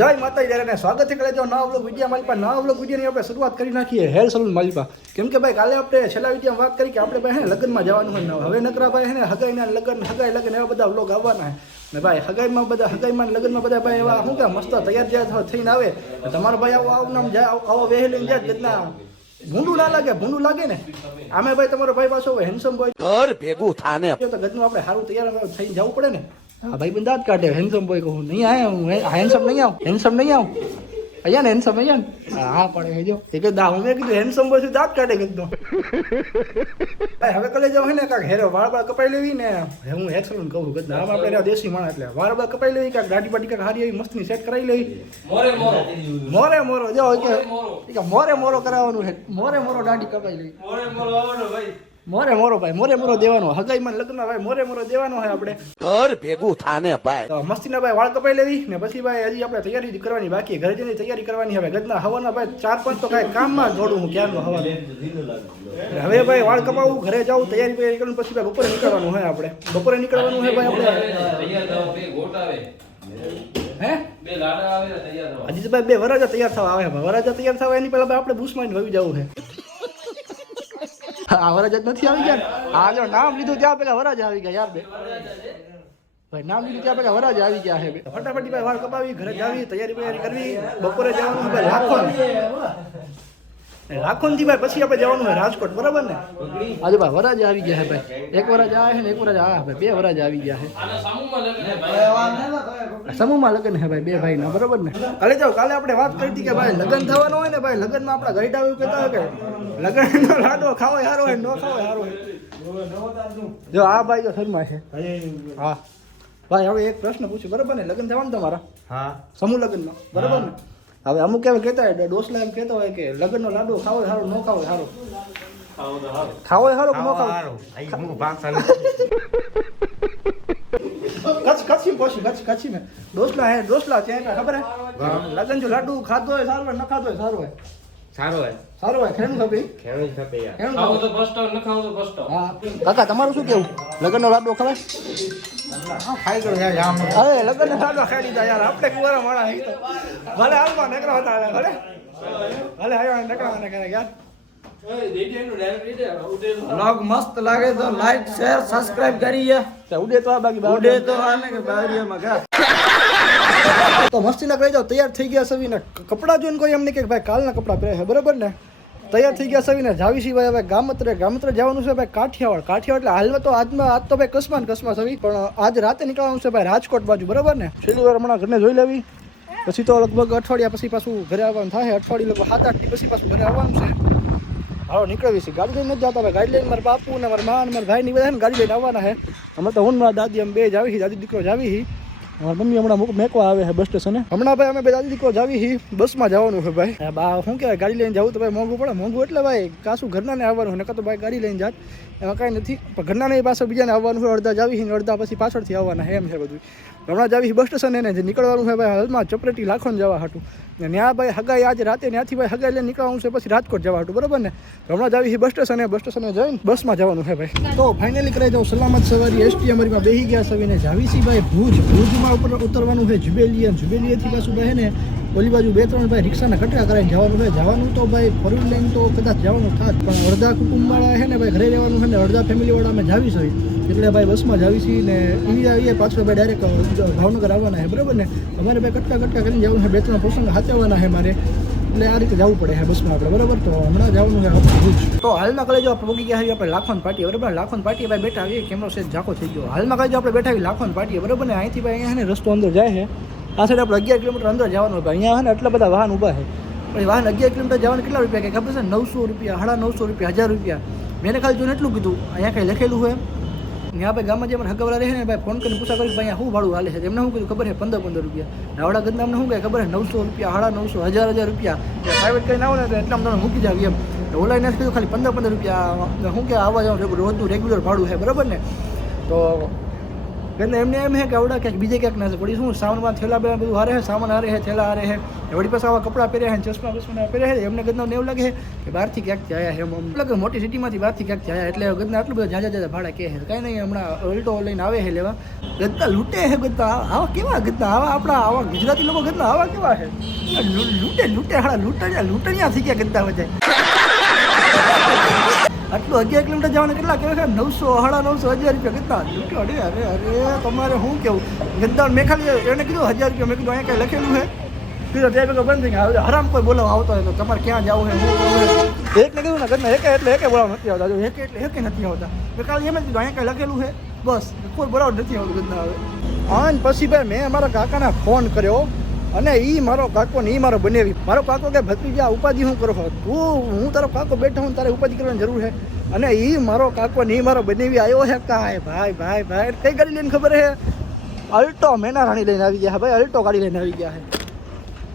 જય માતા જ્યારે સ્વાગત કરે જો નવા વ્લોગ વિડીયા માલિપા નવા વ્લોગ વિડીયોની આપણે શરૂઆત કરી નાખીએ. હેર સલૂન માલિપા કેમ કે ભાઈ કાલે આપણે છેલ્લા વિડીયોમાં વાત કરી કે આપણે ભાઈ હે લગ્નમાં જવાનું હોય હવે નકરા ભાઈ હે ને હગાઈના લગ્ન હગાઈ લગ્ન એવા બધા વ્લોગ આવવાના હે. ને ભાઈ હગાઈમાં બધા હગાઈમાં લગ્નમાં બધા ભાઈ એવા શું કે મસ્ત તૈયાર જ્યાં થઈને આવે. તમારો ભાઈ આવો આવો નામ જાય આવો- વહેલી જાય જેટલા ભૂંડું ના લાગે ભૂંડું લાગે ને. આમે ભાઈ તમારો ભાઈ પાછો હેન્ડસમ બોય ઘર ભેગું થાને. તો ગજનું આપણે સારું તૈયાર થઈને જવું પડે ને. હા ભાઈ બંધ દાંત કાઢે. હેન્ડસમ બોય કહું. નહીં આયા હું હેન્ડસમ નહીં આવું. હેન્ડસમ નહીં આવું. અહીંયા ને હેન્ડસમ અહીંયા ને? હા પણ હે જો. એ કે દા હું મેં કીધું હેન્ડસમ બોય દાંત કાઢે કીધું. ભાઈ હવે કલે જાવ ને કાંક હેરો વાળ બાળ કપાઈ લેવી ને હું એક્સલન કહું કે નામ આપણે દેશી માણસ એટલે. વાળ બાળ કપાઈ લેવી કાંક દાઢી બાટી કાંક હારી એવી મસ્તની સેટ કરાવી લેવી. મોરે મોરો. મોરે મોરો જો કે કે મોરે મોરો કરાવવાનું છે. મોરે મોરો દાઢી કપાઈ લેવી. મોરે મોરો આવવાનો ભાઈ. મોરે મોરો ભાઈ મોરે મોરો દેવાનો. હગાઈમાં લગ્ન ભાઈ મોરે મોરો દેવાનો હોય આપણે. ઘર ભેગું થાને ભાઈ. મસ્તીના ભાઈ વાળ કપાઈ લેવી ને પછી ભાઈ હજી આપણે તૈયારી કરવાની બાકી. ઘરે જઈને તૈયારી કરવાની હવે. ગદના હવાના ભાઈ ચાર પાંચ તો કાંઈ કામમાં જોડું હું ક્યારનો હવા હવે ભાઈ વાળ કપાવું ઘરે જાઉં તૈયારી તૈયારી કરવાનું પછી ભાઈ બપોરે નીકળવાનું હોય આપણે. બપોરે નીકળવાનું હોય ભાઈ આપણે. હે? બે લાડા આવે તૈયાર થવા હજી તો ભાઈ બે વરાજા તૈયાર થવા આવે વરાજા તૈયાર થવા એની પહેલા આપણે બુશમાં વહી જવું છે. આ વરાજા જ નથી આવી ગયા? આ જો નામ લીધું ત્યાં પેલા વરાજ આવી ગયા, યાર બે ભાઈ, નામ લીધું ત્યાં પેલા વરાજ આવી ગયા હે બે. ફટાફટી ભાઈ વાળ કપાવી, ઘરે જાવી, તૈયારી તૈયારી કરવી, બપોરે જવાનું ભાઈ લાખોન લાખોનથી ભાઈ પછી આપણે જવાનું હોય રાજકોટ બરાબર ને? આજે ભાઈ વરાજ આવી ગયા હે ભાઈ. એક વરાજ આવે છે ને એક વરાજ આવે ભાઈ. બે વરાજ આવી ગયા છે. સમૂહમાં લગ્ન છે ભાઈ હે ભાઈ બે ભાઈ ના બરાબર ને? કાલે જાઓ કાલે આપણે વાત કરી હતી કે ભાઈ લગ્ન થવાનું હોય ને ભાઈ લગ્નમાં આપણા ગઈડા એવું કહેતા હોય કે લગ્નનો લાડો ખાવો સારો હોય ન ખાવો સારો હોય. જો આ ભાઈ તો શર્મા છે. હા. ભાઈ હવે એક પ્રશ્ન પૂછ્યું બરાબર ને? લગ્ન થવાનું તમારા? હા. સમૂહ લગ્નમાં બરાબર ને? હવે અમુક એમ કહેતા હોય ડોસલા એમ કહેતા હોય કે લગ્નનો લાડુ ખાવો સારો ન ખાવો સારો ખાવો સારો ન ખાવો કચ્છ કચ્છી પોછી કચ્છ કચ્છી મેં. ડોસલા હે ડોસલા છે ખબર હે? લગન જો લાડુ ખાધો હોય સારું હોય ન ખાધો હોય સારું હોય. સારો હોય. સારું હોય ખેડું ખબર ખેડૂત જ ખપે યાર. ખાવું તો ફર્સ્ટ ન ખાવું તો ફર્સ્ટ હા. કાકા તમારું શું કેવું? લગ્નનો લાડુ ખબર યાર ખાઈ લીધા આપણે કુવારા માણા હી તો. ભલે હાલમાં નકરા હતા ભલે. ભલે આવ્યા નકરા નકરા યાર. વ્લોગ મસ્ત લાગે તો લાઈક શેર સબસ્ક્રાઇબ કરીએ. ઉડે તો બાકી ઉડે તો આને કે બારીયામાં ઘા. તો મસ્તી ના કહી જાઓ તૈયાર થઈ ગયા સવીને કપડાં જોઈને કોઈ એમને કે ભાઈ કાલના કપડાં પહેરે બરોબર ને? તૈયાર થઈ ગયા સવીને જાવી ભાઈ હવે ગામત્રે ગામત્રે જવાનું છે ભાઈ કાઠિયાવાડ. કાઠિયાવાડ એટલે હાલમાં તો આજમાં આજ તો ભાઈ કસમાન કસમા સવી પણ આજ રાતે નીકળવાનું છે ભાઈ રાજકોટ બાજુ, બરાબર ને? છેલ્લી વાર હમણાં ઘરને જોઈ લેવી. પછી તો લગભગ અઠવાડિયા પછી પાછું ઘરે આવવાનું થાય. અઠવાડિયું લગભગ સાત આઠ પછી પાછું ઘરે આવવાનું છે. હાલો, નીકળવી છે. ગાડી લઈને જતા ભાઈ. ગાડી લઈને મારા બાપુ ને મારા મા ને મારા ભાઈ ની બધા ગાડી લઈને આવવાના છે. અમે તો હું મારા દાદી અમે બે જ આવી દાદી દીકરો જ આવી મારી મમ્મી હમણાં મૂક- મેકવા આવે છે બસ સ્ટેશને. હમણાં ભાઈ અમે બે દાદી દીકરો જાવી છીએ બસમાં જવાનું છે ભાઈ. બા શું કહેવાય ગાડી લઈને જવું તો ભાઈ મોંઘું પડે મોંઘું એટલે ભાઈ કાશું ઘરના ને આવવાનું નકર તો ભાઈ ગાડી લઈને જાત. એમાં કાંઈ નથી. પણ ઘરના એ પાછળ બીજાને આવવાનું હોય, અડધા જાવી છીએ ને અડધા પછી પાછળથી આવવાના એમ છે બધું હમણાં જાવી બસ સ્ટેશન એને જે નીકળવાનું છે ભાઈ, હાલમાં ચપરેટી લાખોને જવા હતું ને ત્યાં ભાઈ હગાઈ આજે રાતે ત્યાંથી ભાઈ હગાઈ લઈને નીકળવાનું છે, પછી રાજકોટ જવા હતું બરાબર ને? હમણાં જાવી બસ સ્ટેશને બસ સ્ટેશને જઈને બસમાં જવાનું છે ભાઈ. તો ફાઇનલી કરાઈ જાઉં સલામત સવારી, એસટી અમારીમાં બેસી ગયા સવીને જાવીસી ભાઈ ભુજ. ભુજમાં ઉપર ઉતરવાનું છે, જુબેલી. અને જુબેલીએથી પાછું ભાઈ ને ઓલી બાજુ બે, ત્રણ ભાઈ રિક્ષાના કટકા કરાવીને જવાનું ભાઈ જવાનું તો ભાઈ ફોર વ્હીલ લઈને તો કદાચ જવાનું થાય પણ અડધા કુટુંબવાળા છે ને ભાઈ ઘરે રહેવાનું છે ને, અડધા ફેમિલીવાળા અમે જાવી છીએ એટલે ભાઈ બસમાં જાવી છીએ ને એવી આવીએ પાછળ ભાઈ ડાયરેક્ટ ભાવનગર આવવાના છે, બરાબર ને? અમારે ભાઈ કટકા કટકા કરીને જવાનું છે બે ત્રણ પ્રસંગ હાચવવાના છે મારે. એટલે આ રીતે જવું પડે છે બસમાં આપણે, બરાબર? તો હમણાં જવાનું છે તો હાલમાં કલેજો આપણે પહોંચી ગયા છીએ, આપણે લાખોન પાર્ટી બરાબર? લાખોન પાર્ટી ભાઈ બેઠા આવીએ કેમેરો સેટ ઝાકો થઈ ગયો. હાલમાં કલેજો આપણે બેઠા આવી લાખોન પાટી બરાબર ને? અહીંથી ભાઈ અહીંયા રસ્તો અંદર જાય છે. આ સાઈડ આપણે અગિયાર કિલોમીટર અંદર જવાનું હોય અહીંયા ને એટલા બધા વાહન ઊભા છે. પણ વાહન અગિયાર કિલોમીટર જવાનું કેટલા રૂપિયા કે? ખબર છે? નવસો રૂપિયા, સાડા નવસો રૂપિયા, હજાર રૂપિયા. મેં ખાલી જોઈને એટલું કીધું. અહીંયા કંઈ લખેલું હોય ત્યાં ભાઈ ગામમાં જે મને હગવડા રહે ને, ભાઈ, ફોન કરીને પૂછા કરી અહીંયા શું ભાડું હાલે છે? એમને શું કીધું? ખબર છે? પંદર પંદર રૂપિયા. નાવડા ગંદા અમને શું કહે? ખબર છે? નવસો રૂપિયા, સાડા નવસો, હજાર હજાર રૂપિયા. પ્રાઇવેટ કરીને આવો ને તો એટલા તમે મૂકી જાવ એમ. ઓલાઈ નથી કીધું, ખાલી પંદર પંદર રૂપિયા. શું કે આવવા જવાનું રોજનું રેગ્યુલર ભાડું છે, બરાબર ને? તો એટલે એમને એમ હે કે આવડા ક્યાંક, બીજે ક્યાંક ના છે. શું સામાનમાં થેલા બે બધું હારે છે સામાન હારે છે થેલા હારે છે વળી પાસે આવા કપડાં પહેર્યા છે ચશ્મા બસમા પહેર્યા છે એમને ગદના એવું લાગે કે બહારથી ક્યાંક આવ્યા છે એમ લાગે મોટી સિટીમાંથી બહારથી ક્યાંક આવ્યા એટલે ગદના આટલું બધું જાજા જાજા ભાડા કહે છે કાંઈ નહીં, હમણાં ઓલ્ટો લઈને આવે છે લેવા. ગદના લૂંટે છે ગદના, આવા કેવા ગદના, આવા આપણા, આવા ગુજરાતી લોકો ગદના આવા કેવા છે લૂંટે લૂંટે હાડા લૂંટણિયા લૂંટણિયા થઈ ગયા ગદના બધા. આટલું અગિયાર કિલોમીટર જવાના કેટલા કેવા છે? નવસો સાડા નવસો હજાર રૂપિયા કેટલા? લૂંટ્યો અરે અરે અરે, તમારે શું કેવું ગદ્દાર મેં ખાલી એને કીધું, હજાર રૂપિયા. મેં કીધું, અહીંયા કંઈ લખેલું છે? કીધું, ત્યાં ભેગો બંધ થઈ ગયા હવે હરામ કોઈ બોલાવવા આવતો હોય તો તમારે ક્યાં જવું છે શું કરવું છે. એકને કીધું, ને, ઘરના એકે એટલે એકે બોલાવવા નથી આવતા. જો એકે એટલે એકે નથી આવતા. મેં કાલે એમ જ કીધું, અહીંયા કંઈ લખેલું છે. બસ, કોઈ બોલાવવા નથી આવતું ગદ્દા હવે આન પછી ભાઈ મેં મારા કાકાને ફોન કર્યો અને એ મારો કાકો ને એ મારો બનેવી. મારો કાકો કે ભત્રીજા ઉપાધિ હું કરો? તું હું તારો કાકો બેઠો હું તારે ઉપાધિ કરવાની જરૂર છે. અને એ મારો કાકો ને એ મારો બનેવી આવ્યો છે કાંઈ? ભાઈ ભાઈ ભાઈ કઈ ગાડી લઈને ખબર છે? અલ્ટો મેના રાણી લઈને આવી ગયા ભાઈ અલ્ટો ગાડી લઈને આવી ગયા છે.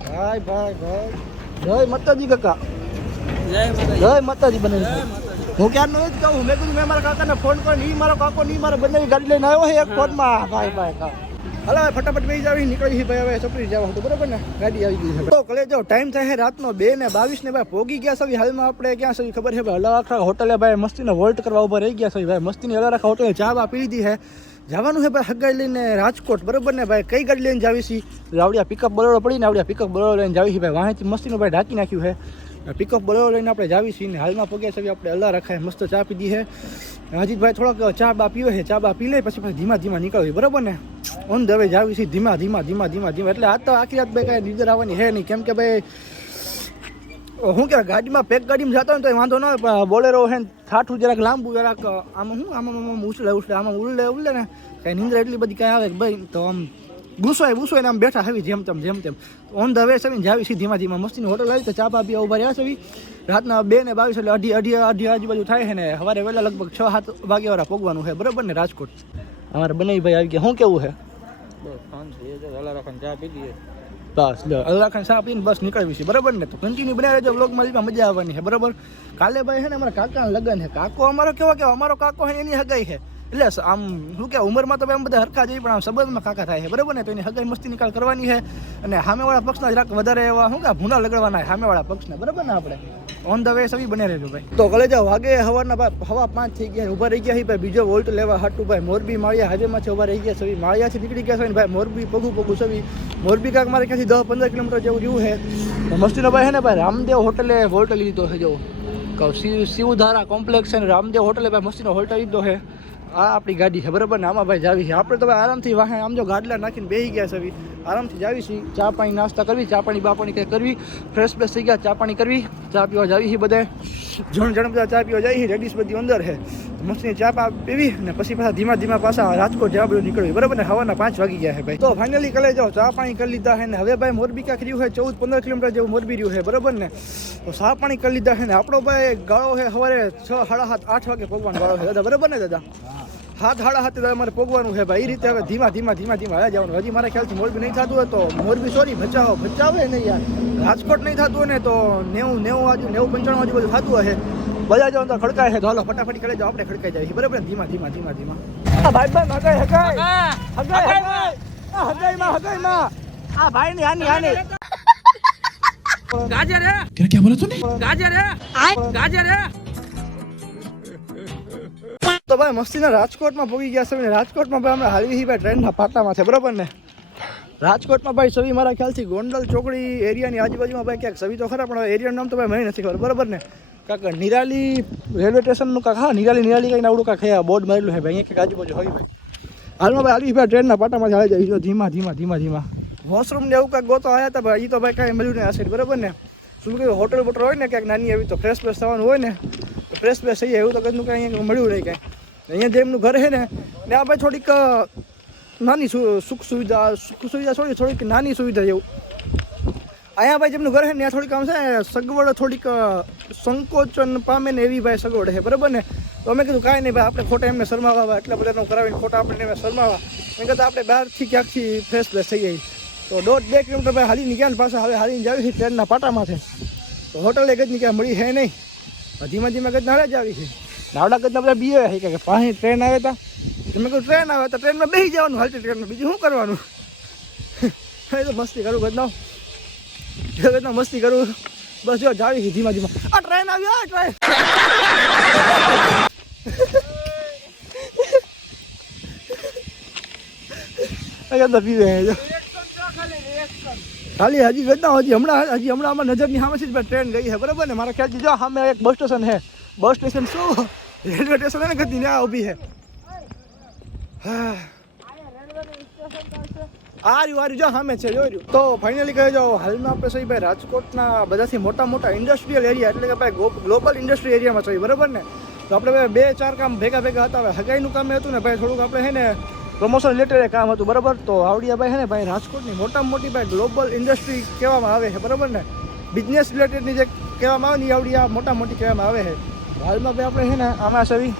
ભાઈ ભાઈ ભાઈ. જય માતાજી કાકા. જય માતાજી. બને. હું એ જ કહું મેં કીધું મેં મારા કાકાને ફોન કર્યો નહીં મારો કાકો નહીં મારો બંને ગાડી લઈને આવ્યો છે એક ફોનમાં ભાઈ ભાઈ ભાઈ. હાલો હવે ફટાફટ બેસી જાવી નીકળી. છે ભાઈ હવે છોકરી જવા હતું, બરોબર ને? ગાડી આવી ગઈ છે. તો કલે જો ટાઈમ થાય છે રાતનો બે ને બાવીસ ને ભાઈ પોગી ગયા સવી હાલમાં આપણે ક્યાં સવી ખબર છે? ભાઈ અલાખા હોટલે ભાઈ મસ્તીને વોલ્ટ કરવા ઊભા રહી ગયા સવી ભાઈ મસ્તીની અલાખા હોટલે ચા બા પી લીધી છે જવાનું છે ભાઈ હગાઈ લઈને રાજકોટ, બરોબર ને ભાઈ? કઈ ગાડી લઈને જાવી છી? રાવડિયા પિકઅપ બરોડો પડી ને આવડિયા પિકઅપ બરોડો લઈને જાવી છે ભાઈ. વાંચી મસ્તીનું ભાઈ ઢાંકી નાખ્યું છે પિકઅપ બરોડો લઈને આપણે જાવી છીએ ને હાલમાં પગ્યા છે. આપણે અલ્લા રખાય મસ્ત ચા પીધી છે હાજીતભાઈ થોડોક ચા બા પીવે છે, ચા બા પી લે, પછી પછી ધીમા ધીમા નીકળવી બરાબર ને? ઓન ધ વે જાવી છે, ધીમા ધીમા ધીમા ધીમા ધીમા. એટલે આ તો આખી રાત ભાઈ કાંઈ નીંદર આવવાની હે નહીં. કેમ કે ભાઈ શું કે ગાડીમાં પેક ગાડીમાં જતો ને તો વાંધો ન આવે બોલેરો હે થાઠું જરાક લાંબુ, જરાક આમાં હું, આમાં આમાં ઉછળે ઉછળે, આમાં ઉડલે ઉડલે ને, કાંઈ નીંદર એટલી બધી કાંઈ આવે ભાઈ, તો આમ ગુસ્સોય ગુસ્સોય ને આમ બેઠા આવી જેમ તેમ જેમ તેમ. ઓન ધ વે સવી જાવી સી ધીમા ધીમા મસ્તીની હોટલ આવી તો ચા પા પીવા ઊભા રહ્યા સવી. રાતના બે ને બાવીસ એટલે અઢી અઢી અઢી આજુબાજુ થાય છે ને સવારે વહેલા લગભગ છ સાત વાગે વાળા પોગવાનું છે બરાબર ને રાજકોટ. અમારે બને ભાઈ આવી ગયા. શું કેવું છે? બસ અલ્લાહ ખાન ચા પીને બસ નીકળવી છે બરાબર ને? તો કન્ટિન્યુ બનાવી રહેજો બ્લોગમાં લીધા મજા આવવાની છે બરાબર? કાલે ભાઈ છે ને અમારા કાકાના લગ્ન છે. કાકો અમારો કેવો કેવો? અમારો કાકો છે એની હગાઈ છે. એટલે આમ શું કે ઉંમરમાં તો એમ બધા હરખા જઈએ પણ આમ સંબંધમાં કાકા થાય છે. બરાબર ને? તો એની હગાઈ મસ્તી નિકાલ કરવાની છે. અને સામેવાળા પક્ષના જરાક વધારે એવા શું કે ભૂંડા લગાડવાના છે સામેવાળા પક્ષને. બરાબર ને આપણે? ઓન ધ વે સવી બને રહેજો ભાઈ. તો કલે જાઓ વાગે હવારના ભાઈ હવા પાંચ થઈ ગયા ઊભા રહી ગયા ભાઈ. બીજો વોલ્ટ લેવા હાટું ભાઈ. મોરબી માળિયા હાઈવેમાંથી ઊભા રહી ગયા સવી માળિયાથી નીકળી ગયા છે ભાઈ. મોરબી પગું પગું સવી મોરબી કાંક મારે ક્યાંથી દસ પંદર કિલોમીટર જેવું રહ્યું છે. મસ્તીનો ભાઈ છે ને ભાઈ, રામદેવ હોટલે વોલ્ટ લીધો છે જો કહું શિવ શિવધારા કોમ્પ્લેક્સ છે રામદેવ હોટલે ભાઈ મસ્તીનો હોલ્ટ લીધો છે. આ આપણી ગાડી છે, બરાબર ને? આમાં ભાઈ જાવી છે. આપણે તો આરામથી વાહે, આમ જો ગાડલા નાખીને બેસી ગયા છે આરામથી જાવી છીએ ચા પાણી નાસ્તા કરવી ચા પાણી બા પાણી કંઈ કરવી. ફ્રેશ ફ્રેશ થઈ ગયા ચા પાણી કરવી. ચા પીવા જાવી છે બધે જણ જણ બધા ચા પીવા જાય છે લેડીઝ બધી અંદર છે. મસ્તીની ચા પા પીવી ને પછી પાછા ધીમા ધીમા પાછા રાજકોટ જવા બધું નીકળવી. બરાબર ને? હવાના પાંચ વાગી ગયા છે ભાઈ. તો ફાઇનલી કલે જાઓ ચા પાણી કરી લીધા છે ને હવે ભાઈ મોરબી ક્યાંક રહ્યું છે? ચૌદ પંદર કિલોમીટર જેવું મોરબી રહ્યું છે. બરાબર ને? તો ચા પાણી કરી લીધા છે ને આપણો ભાઈ ગાળો છે સવારે છ સાડા સાત આઠ વાગે ભગવાન ગાળો છે. દાદા બરાબર ને દાદા? હાથ હાડા હાથે દાદા મારે પોગવાનું છે ભાઈ. એ રીતે હવે ધીમા ધીમા ધીમા ધીમા આવ્યા જવાનું. હજી મારા ખ્યાલથી મોરબી નહીં નહીં થતું હોય તો મોરબી સોરી ભચાવો ભચાવે નહીં યાર. રાજકોટ નહીં થતું હોય ને તો નેવું નેવું આજુ નેવું પંચાણું બધું થતું હશે. બધા જાવ તો ખડકાય છે. ચાલો ફટાફટ કરે જાવ આપણે ખડકાઈ જાય બરાબર? ધીમા ધીમા ધીમા ધીમા. ભાઈ ભાઈ હગાય હગાય હગાય હગાયમાં હગાયમાં. આ ભાઈ ની હાની હાની. ગાજર હે. તેરે ક્યાં બોલા તને ગાજર હે. આ ગાજર હે. તો ભાઈ મસ્તીના રાજકોટમાં ભોગી ગયા છે. રાજકોટમાં ભાઈ અમે હાલવી ભાઈ ટ્રેનના પાટામાં છે. બરોબર ને? રાજકોટમાં ભાઈ સવી, મારા ખ્યાલથી ગોંડલ ચોકડી એરિયાની આજુબાજુમાં ભાઈ ક્યાંક સવી તો ખરા, પણ એરિયાનું નામ તો ભાઈ મને નથી ખબર. બરાબર ને? કાંક નિરાલી રેલવે સ્ટેશનનું કાંક, હા, નિરાલી નિરાલી કંઈ આવડું કાંક હે બોર્ડ મારેલું છે ભાઈ, અહીંયા ક્યાંક આજુબાજુ હોય ભાઈ. હાલમાં ભાઈ હાલવી ભાઈ ટ્રેનના પાટામાં ચાલે જાય ધીમા ધીમા ધીમા ધીમા. વોશરૂમ ને એવું કાંઈક ગોતો આવ્યા હતા ભાઈ એ તો ભાઈ કાંઈ મળ્યું નહીં આ સાઈડ બરાબર ને? શું કહ્યું હોટલ બોટલ હોય ને ક્યાંક નાની એવી તો ફ્રેશ ફ્રેશ થવાનું હોય ને ફ્રેશ ફ્રેશ થઈ જાય એવું તો કદનું કાંઈ અહીંયા મળ્યું નહીં કાંઈ. અહીંયા જે એમનું ઘર છે ને ને આ ભાઈ થોડીક નાની સુખ સુવિધા સુખ સુવિધા થોડી થોડીક નાની સુવિધા જેવું. અહીંયા ભાઈ જેમનું ઘર છે ત્યાં થોડીક આમ છે સગવડ થોડીક સંકોચન પામે ને એવી ભાઈ સગવડ છે. બરાબર ને? તો અમે કીધું કાંઈ નહીં ભાઈ, આપણે ખોટા એમને શરમાવા એટલા બધાનો કરાવીને ખોટા આપણે શરમાવા એમ કરતાં આપણે બહારથી ક્યાંકથી ફ્રેશ થઈ જઈએ તો દોઢ બે કિલોમીટર ભાઈ હાલી નીકળ્યા પાસે હવે હાલીને જાવી છે ટ્રેનના પાટામાંથી તો હોટલ એક જ નીકળ્યા મળી છે નહીં. ધીમા ધીમા ગજ નાળા જ આવી છે. નાવડા ગજના બધા બીએ છે, કે પાણી ટ્રેન આવે તા. તમે કહું ટ્રેન આવે તો ટ્રેનમાં બેસી જવાનું, હાલતી ટ્રેનમાં બીજું શું કરવાનું? એ તો મસ્તી કરું ગદનાવ ગદનાવ મસ્તી કરું. બસ જો, જાવી ધીમા ધીમા. આ ટ્રેન આવી, આ ટ્રેન. ગદા પીવે ખાલી હજી ગદના હજી, હમણાં હજી, હમણાં આમાં નજરની સામે છે ટ્રેન ગઈ છે, બરાબર ને? મારા ખ્યાલથી જો, સામે એક બસ સ્ટેશન છે. બસ સ્ટેશન શું? રેલવે સ્ટેશન ને ગદી ત્યાં ઊભી છે. હા. આ રહ્યું આ રહ્યું જો સામે છે રહ્યું. તો ફાઇનલી કહે જાઓ હાલમાં આપણે સહી ભાઈ રાજકોટના બધાથી મોટા મોટા ઇન્ડસ્ટ્રીયલ એરિયા એટલે કે ભાઈ ગ્લોબલ ઇન્ડસ્ટ્રી એરિયામાં છીએ બરાબર ને? તો આપણે ભાઈ બે, ચાર કામ ભેગા ભેગા હતા, હવે હગાઈનું કામ હતું ને ભાઈ થોડુંક આપણે છે ને પ્રમોશન રિલેટેડ કામ હતું, બરાબર? તો આવડિયા ભાઈ છે ને ભાઈ રાજકોટની મોટામાં મોટી ભાઈ ગ્લોબલ ઇન્ડસ્ટ્રી કહેવામાં આવે છે, બરાબર ને? બિઝનેસ રિલેટેડની જે કહેવામાં આવે ને એ આવડિયા મોટા મોટી કહેવામાં આવે છે. હાલમાં ભાઈ આપણે છે ને આમાં સવી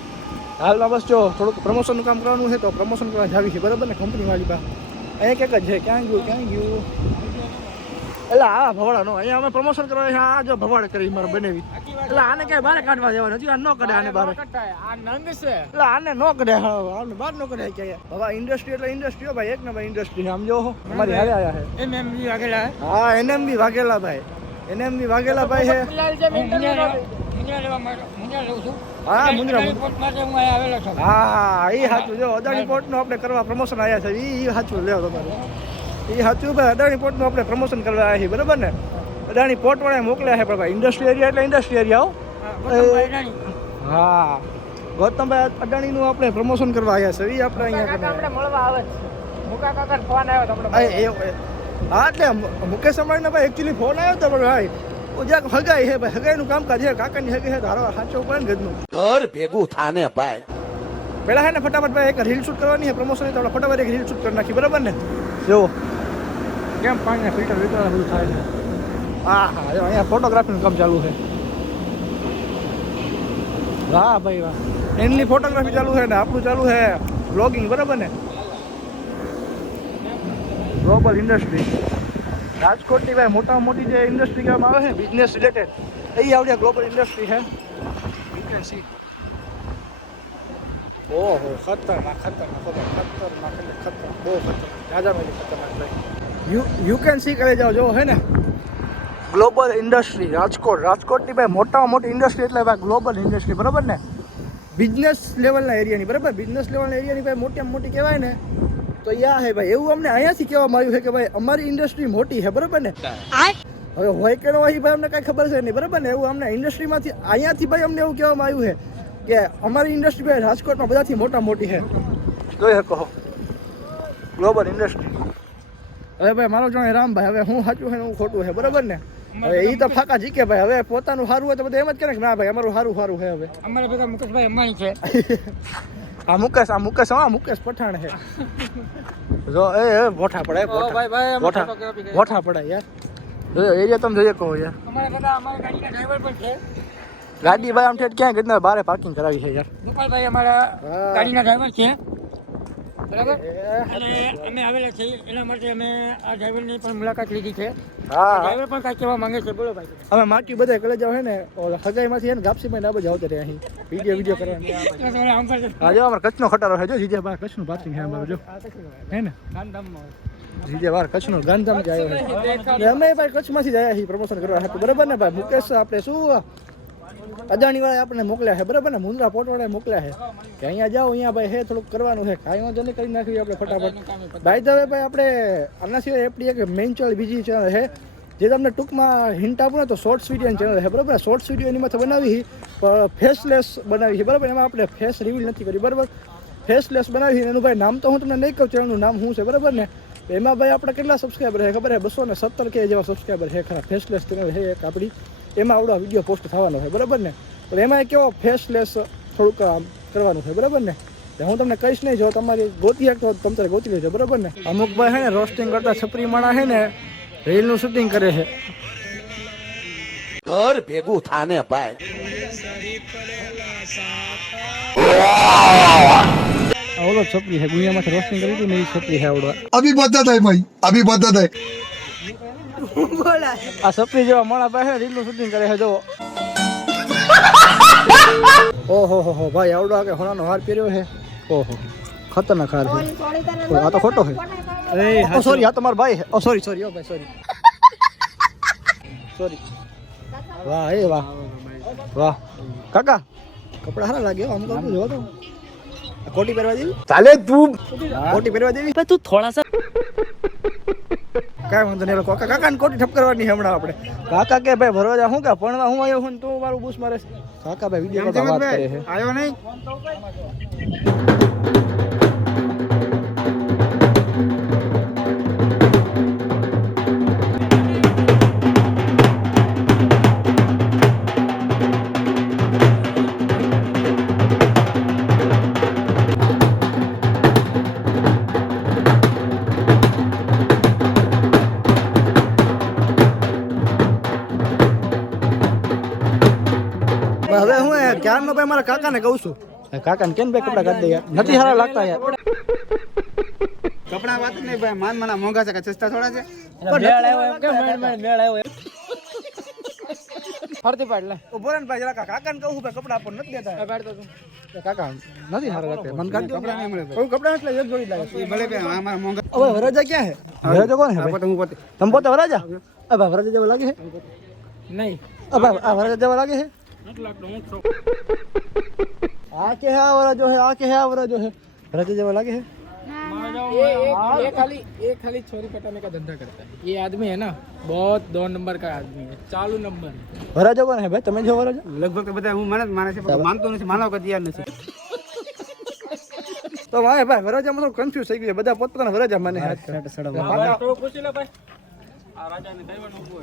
હાલમાં બસ જો થોડુંક પ્રમોશનનું કામ કરવાનું છે તો પ્રમોશન કરવા જાવી છે બરાબર ને કંપની વાળી પાસે. અહીંયા ક્યાંક જ છે ક્યાં ગયું ક્યાં ગયું. એટલે આ ભવાડાનો અહીંયા અમે પ્રમોશન કરવા છે આ જો ભવાડ કરી મારે બનાવી. એટલે આને ક્યાંય બહાર કાઢવા જવાનું હજી આ ન કરે આને બહાર. એટલે આને ન કરે હા, આને બહાર ન કરે ક્યાંય. બાબા ઇન્ડસ્ટ્રી એટલે ઇન્ડસ્ટ્રી ભાઈ એક નંબર ઇન્ડસ્ટ્રી આમ જો અમારી હારે આયા છે. એમ એમ બી આગેલા હા એનએમબી વાઘેલા ભાઈ. એનએમબી વાઘેલા ભાઈ છે. મુંદ્રા લેવા મુંદ્રા લઉં છું. હા મુંદ્રા પોર્ટ માટે હું અહીંયા આવેલો છું. હા હા એ સાચું. જો અદાણી પોર્ટનું આપણે કરવા પ્રમોશન આવ્યા છે એ સાચું લેવો તમારે. એ સાચું ભાઈ અદાણી પોર્ટનું આપણે પ્રમોશન કરવા આવ્યા છીએ બરાબર ને? અદાણી પોર્ટ વાળા મોકલ્યા છે પણ ભાઈ ઇન્ડસ્ટ્રી એરિયા એટલે ઇન્ડસ્ટ્રી એરિયા ગૌતમભાઈ અદાણી. હા ગૌતમભાઈ અદાણીનું આપણે પ્રમોશન કરવા આવ્યા છે એ આપણે અહીંયા આપણે મળવા આવે છે. મુકા કાકા ફોન આવ્યો તો હા, એ એ- હા એટલે મુકેશ અંબાણીનો ભાઈ એકચ્યુઅલી ફોન આવ્યો હતો પણ ભાઈ ઓ જ્યાંક હગાઈ હે ભાઈ હગાઈનું કામકાજ છે કાકાની હગાઈ તો સાચો પડે ને ગજનું. ઘર ભેગું થાને ભાઈ. પેલા હે ને ફટાફટ ભાઈ એક રીલ શૂટ કરવાની છે પ્રમોશન તો આપણે ફટાફટ એક રીલ શૂટ કરી નાખી બરાબર ને? જો. કેમ પાણીના ફિલ્ટર વિલ્ટર બધું થાય છે? હા હા જો અહીંયા ફોટોગ્રાફીનું કામ ચાલુ છે. વાહ ભાઈ વાહ. એની ફોટોગ્રાફી ચાલુ છે ને આપણું ચાલુ છે. બ્લોગિંગ બરાબર ને? ગ્લોબલ ઇન્ડસ્ટ્રી રાજકોટની ભાઈ મોટામાં મોટી જે ઇન્ડસ્ટ્રી કહેવામાં આવે છે બિઝનેસ રિલેટેડ એ આવડ્યા ગ્લોબલ ઇન્ડસ્ટ્રી છે. યુ કેન સી ઓહો ખતરનાક ખતરનાક ખતરનાક ખતરનાક એટલે ખતરનાક બહુ ખતરનાક રાજા મેલી ખતરનાક ભાઈ. યુ યુ કેન સી કરી જાઓ જો હે ને? ગ્લોબલ ઇન્ડસ્ટ્રી રાજકોટ રાજકોટની ભાઈ મોટામાં મોટી ઇન્ડસ્ટ્રી એટલે ભાઈ ગ્લોબલ ઇન્ડસ્ટ્રી બરાબર ને? બિઝનેસ લેવલના એરિયાની બરાબર? બિઝનેસ લેવલના એરિયાની ભાઈ મોટામાં મોટી કહેવાય ને તો યા હે ભાઈ એવું અમને અહીંયાથી કહેવામાં આવ્યું છે કે ભાઈ અમારી ઇન્ડસ્ટ્રી મોટી છે બરાબર ને? હવે હોય કે ન હોય એ ભાઈ અમને કાંઈ ખબર છે નહીં બરાબર ને? એવું અમને ઇન્ડસ્ટ્રીમાંથી અહીંયાથી ભાઈ અમને એવું કહેવામાં આવ્યું છે કે અમારી ઇન્ડસ્ટ્રી ભાઈ રાજકોટમાં બધાથી મોટા મોટી છે. જોઈ શકો ગ્લોબલ ઇન્ડસ્ટ્રી હવે ભાઈ મારો જાણે રામભાઈ હવે હું સાચું છે ને હું ખોટું છે બરાબર ને? હવે એ તો ફાકા જીકે ભાઈ હવે પોતાનું સારું હોય તો બધા એમ જ કરે કે ના ભાઈ અમારું સારું સારું છે હવે. અમારા બધા મુકેશભાઈ અંબાણી છે. આ મુકેશ આ મુકેશ હા મુકેશ પઠાણ છે. જો એ એ મોઠા પડે ભાઈ ભાઈ મોઠા મોઠા પડે યાર. એ એરિયા તમે જોઈએ કહો યાર. અમારે ભેગા અમારે ગાડીના ડ્રાઈવર પણ છે. ગાડી ભાઈ આમ ઠેઠ ક્યાં ગઈ બારે પાર્કિંગ કરાવી છે યાર. ગોપાલભાઈ અમારા ગાડીના ડ્રાઈવર છે. બરાબર? અને અમે આવેલા છીએ એના માટે અમે આ ડ્રાઈવરની પણ મુલાકાત લીધી છે. હા ડ્રાઈવર પણ કાંઈ કહેવા માંગે છે બોલો ભાઈ. અમે માટી બધા કલે જાવ હે ને ઓલા ખગાઈમાંથી હે ને ગાપસીમાં ના બધા આવતા રહ્યા અહીં. વીડિયો વીડિયો હા જો અમારે કચ્છનો ખટારો છે જો જીજે કચ્છનું પાર્કિંગ છે અમારું જો. હે ને? ગાંધીધામમાં. જીજે બાર કચ્છનો ગાંધીધામ જ આવ્યો છે ને અમે ભાઈ કચ્છમાંથી જ આવ્યા છીએ પ્રમોશન કરવા. હતું બરાબર ને ભાઈ? મુકેશ આપણે શું? અદાણી વાળા આપણને મોકલ્યા છે, બરાબર ને? મુંદ્રા પોટ વાળા મોકલ્યા છે. કે અહીંયા જાઓ, અહીંયા ભાઈ, હે, થોડુંક કરવાનું છે. કાંઈ વાંધો નહીં, કરી નાખ્યું આપણે ફટાફટ. બાય ધ વે ભાઈ, આપણે આના સિવાય આપણી એક મેઇન ચેનલ બીજી ચેનલ છે, જે તમને ટૂંકમાં હિન્ટ આપું ને, તો શોર્ટ્સ વિડીયોની ચેનલ છે, બરાબર શોર્ટ્સ વીડિયો એની માથે બનાવી, પણ ફેસલેસ બનાવી છે, બરાબર? એમાં આપણે ફેસ રિવીલ નથી કરી, બરાબર? ફેસલેસ બનાવી એનું ભાઈ નામ તો હું તમને નહીં કહું ચેનલનું નામ શું છે, બરાબર ને? એમાં ભાઈ આપણે કેટલા સબસ્ક્રાઈબર છે, ખબર છે? બસો ને સત્તર કે જેવા સબસ્ક્રાઈબર છે, ખરા ફેસલેસ ચેનલ છે એક આપણી. એમાં આવડો વીડિયો પોસ્ટ થવાનો છે બરાબર ને? તો એમાં કેવો ફેસલેસ થોડુંક કરવાનું છે બરાબર ને? હું તમને કહીશ નહીં જો તમારી ગોતી શકતો તમે ગોતી લેજો બરાબર ને? અમુક ભાઈ છે ને રોસ્ટિંગ કરતા છપરી માણા છે ને રીલનું શૂટિંગ કરે છે. ઘર ભેગું થાને ભાઈ. આવડો છપરી હે ગુણિયામાંથી રોસ્ટિંગ કરી હતી મેરી છપરી છે આવડો અભી બધા થાય ભાઈ અભી બધા થાય है આ છપરી જેવા માણા પાસે રીલનું શૂટિંગ કરે છે જો ઓહો હો હો ભાઈ આવડો કે હોનાનો હાર પહેર્યો છે. ઓહો ખતરનાક હાર છે. આ તો ખોટો છે. ઓ સોરી આ તો ભાઈ ઓ સોરી સોરી ઓ ભાઈ સોરી સોરી વાહ એ વાહ. વાહ. કાકા કપડા સારા લાગે આમ તો જોવો તો. કોટી પહેરવા દેવી ચાલે તું. કોટી પહેરવા દેવી તું થોડા સા કાંઈ વાંધો નહીં. કાકા કાકાને કોટી ઠપ કરવાની હમણાં આપણે. કાકા કે ભાઈ ભરવા હું કે? ભણવા હું આવ્યો હું તું મારું બૂસ મારે. કાકા ભાઈ વીડિયો વાત કરે છે. આવ્યો નહીં? ક્યારનો ભાઈ મારા કાકાને કહું છું. કાકા કાકાને કેમ ભાઈ કપડા કાઢી દે યાર? નથી સારા લાગતા યાર. કપડા વાત નહીં ભાઈ માન મના મોંઘા છે કે સસ્તા થોડા છે? ફરતી પાડ લે. ઊભો ભાઈ જરાક કાકાને કહું ભાઈ કપડા પર નથી દેતા. એ કાકા નથી સારા લાગતા મને કાઢી કપડા નહીં મળે. કોઈ કપડા એટલે એક જોડી લાગે એ ભલે ભાઈ અમારા મોંઘા. હવે વરાજા ક્યાં હે વરાજા કોણ હે? પોતે હું પોતે. તમે પોતે વરાજા અ વરાજા જેવા લાગે હે નહીં. અ આ વરાજા જેવા લાગે છે? આ કે હે આ વરાજો है આ કે હે આ વરાજો है વરાજા જેવા લાગે છે ये एक ये खाली ये खाली छोरी पटाने का धंधा करता है ये आदमी है ना बहुत दो नंबर का आदमी है चालू नंबर વરાજો કોણ છે ભાઈ તમે જો વરાજો લગભગ તો બધા હું મને જ માને છે પણ માનતો નથી માનવ કે તૈયાર નથી તો ભાઈ ભાઈ વરાજામાં તો કન્ફ્યુઝ થઈ ગયું છે બધા પોતપોતાના વરાજા મને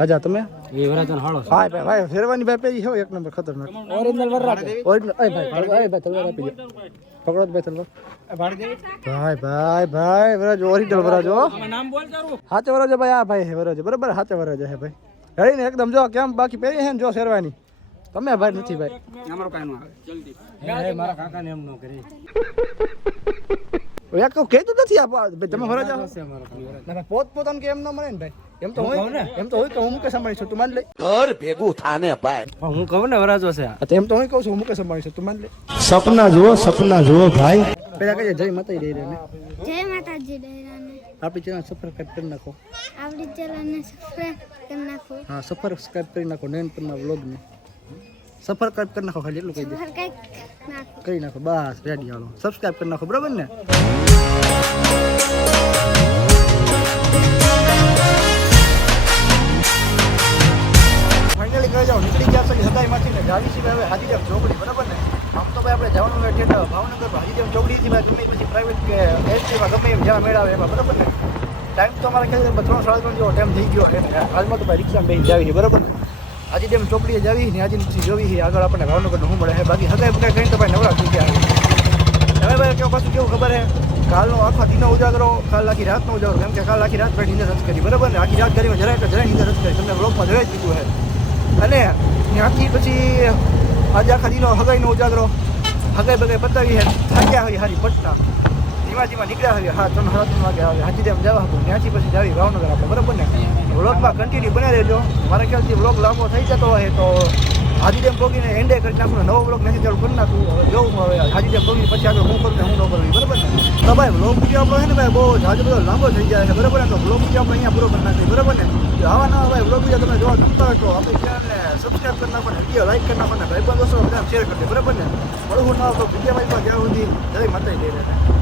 અજા તમે? એ વરાજન હાળો હા ભાઈ ભાઈ ફેરવાની ભાઈ પેજી છે એક નંબર ખતરનાક. ઓરિજિનલ વરરાજ ઓરિજિનલ એ ભાઈ ભાઈ ભાઈ તલવાર આપી દે. પકડો ભાઈ તલવાર. ભાઈ ભાઈ ભાઈ વરાજ ઓરિજિનલ વરાજ હો. નામ બોલ તારું હાચે વરાજ ભાઈ આ ભાઈ હે વરાજ. બરાબર હાચે વરાજ હે ભાઈ. હળી ને એકદમ જો કેમ બાકી પેરી હે ને જો શેરવાની. તમે ભાઈ નથી ભાઈ. અમારો કાઈ નો આવે. જલ્દી. મારા કાકા ને એમ નો કરી. યાર કહેતું નથી આપ તમે ફરજ આવો પોત પોતાને કેમ ન મળે ને ભાઈ. એમ તો હોય એમ તો હોય કે હું મુકેશ અંબાણી છું તું માન લે. ઘર ભેગું થાને ભાઈ. હું કહું ને વરાજો છે તો એમ તો હું કહું છું મુકેશ અંબાણી છું તું માન લે. સપના જુઓ સપના જુઓ ભાઈ. પેલા કહે જય માતાજી ડેરાને જય માતાજી ડેરાને આપણી ચેનલ સબસ્ક્રાઇબ કરી નાખો. આપણી ચેનલને સબસ્ક્રાઇબ કરી નાખો. હા સબસ્ક્રાઇબ કરી નાખો નયન પરના વ્લોગને સબસ્ક્રાઇબ કરી નાખો ખાલી એટલું કહી દે. કરી નાખો બસ રેડી હાલો. સબસ્ક્રાઇબ કરી નાખો બરાબર ને? ફાઇનલી કહી જાઓ નીકળી ગયા છે હગાઈમાંથી ને જાવી છીએ હવે હાજીદેવ ચોકડી બરાબર ને? આમ તો ભાઈ આપણે જવાનું હોય ઠેઠ ભાવનગર હાજીદેવ ચોકડીથી ભાઈ ગમે પછી પ્રાઇવેટ કે એસટીમાં ગમે એમ જ્યાં મેળાવે એમાં બરાબર ને? ટાઈમ તો અમારે કહે ત્રણ સાડા ત્રણ જેવો ટાઈમ થઈ ગયો હાલમાં તો ભાઈ રિક્ષા બેસી જાવી છે બરાબર ને? આજે ડેમ ચોકડીએ જાવી ને આજે પછી જોવી આગળ આપણને ભાવનગરનું શું મળે છે બાકી હગાઈ બગાઈ કરીને તો ભાઈ નવરા થઈ ગયા હવે ભાઈ કેવું પાછું કેવું ખબર છે કાલનો આખા દિનનો ઉજાગરો, કાલ આખી રાતનો ઉજાગરો, કેમ કે કાલ આખી રાત ભાઈ નીંદર નથી કરી, બરાબર ને? આખી રાત કરીને જરાય એટલે જરાય નીંદર નથી કરી. તમને બ્લોકમાં જરાય દીધું છે અને ત્યાંથી પછી આજે આખા દિનો હગાઈનો ઉજાગરો, હગાઈ બગાઈ પતાવી છે થાક્યા હોય હારી પટના. ધીમા ધીમા નીકળ્યા હોય હા, ત્રણ સાડા વાગે આવે. હાજી ડેમ જવા હતું, ત્યાંથી પછી જાવી ભાવનગર આપણે, બરાબર ને? વ્લોગમાં કન્ટિન્યુ બનાવી રહેજો. મારા ખ્યાલથી વ્લોગ લાંબો થઈ જતો હોય તો હાજી ડેમ પોગીને એન્ડે કરી નાખું નવો વ્લોગ નથી ચાલુ કરી નાખું. હવે જોવું હવે હાજી ડેમ પોગી પછી આગળ હું કરું ને હું ન કરું બરાબર ને તો ભાઈ વ્લોગ વીડિયો આપણો છે ને ભાઈ બહુ જાજો બધો લાંબો થઈ જાય છે, બરાબર ને તો વ્લોગ વીડિયો આપણે અહીંયા પૂરો કરી નાખીએ, બરાબર ને આવા નવા ભાઈ વ્લોગ વીડિયો તમે જોવા ગમતા હોય તો આપણી ચેનલને સબસ્ક્રાઈબ કરી નાખો ને વીડિયો લાઈક કરી નાખો ને ભાઈ પણ દોસ્તો શેર કરી બરાબર ને મળું હું નવા વીડિયો ભાઈ જ્યાં સુધી. જય માતા જઈ રહ્યા